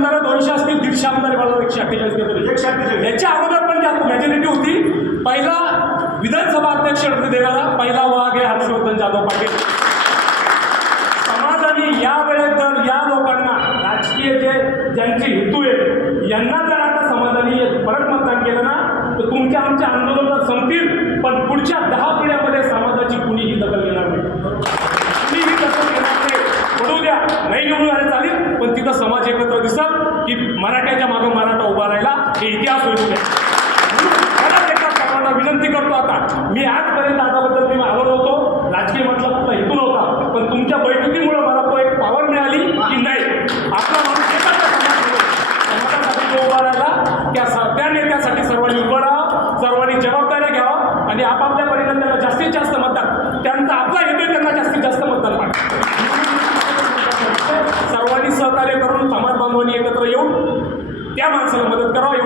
आमदार दोनशे असतील दीडशे आमदार मला एकशे अठ्ठेचाळीस देतो एकशे अठ्ठेचाळीस. याच्या अगोदर पण ज्या मेजॉरिटी होती. पहिला विधानसभा अध्यक्ष देणारा पहिला वाघ आहे हर्षवर्धन जाधव पाटील. समाजाने यावेळेस जर या लोकांना राजकीय जे ज्यांचे हेतू आहे यांना जर आता समाजाने परत मतदान केलं ना तर तुमच्या आमच्या आंदोलन संपतील पण पुढच्या इतिहास होईल सर्वांना विनंती करतो आता. मी आजपर्यंत आताबद्दल मी आलो होतो. राजकीय म्हटलं फक्त हेतू. नव्हता पण तुमच्या बैठकीमुळे मला तो एक पावर मिळाली की नाही. आपला माणूस एकत्र समाजासाठी जो उभा राहिला. त्या त्या नेत्यासाठी सर्वांनी उभं राहा सर्वांनी जबाबदाऱ्या घ्यावा आणि आपापल्या परिणाम त्याला जास्तीत जास्त मतदान. त्यांचा आपला हेतू त्यांना जास्तीत जास्त मतदान पाठवा सर्वांनी सहकार्य करून समाज बांधवांनी एकत्र येऊन त्या माणसाला मदत करावं.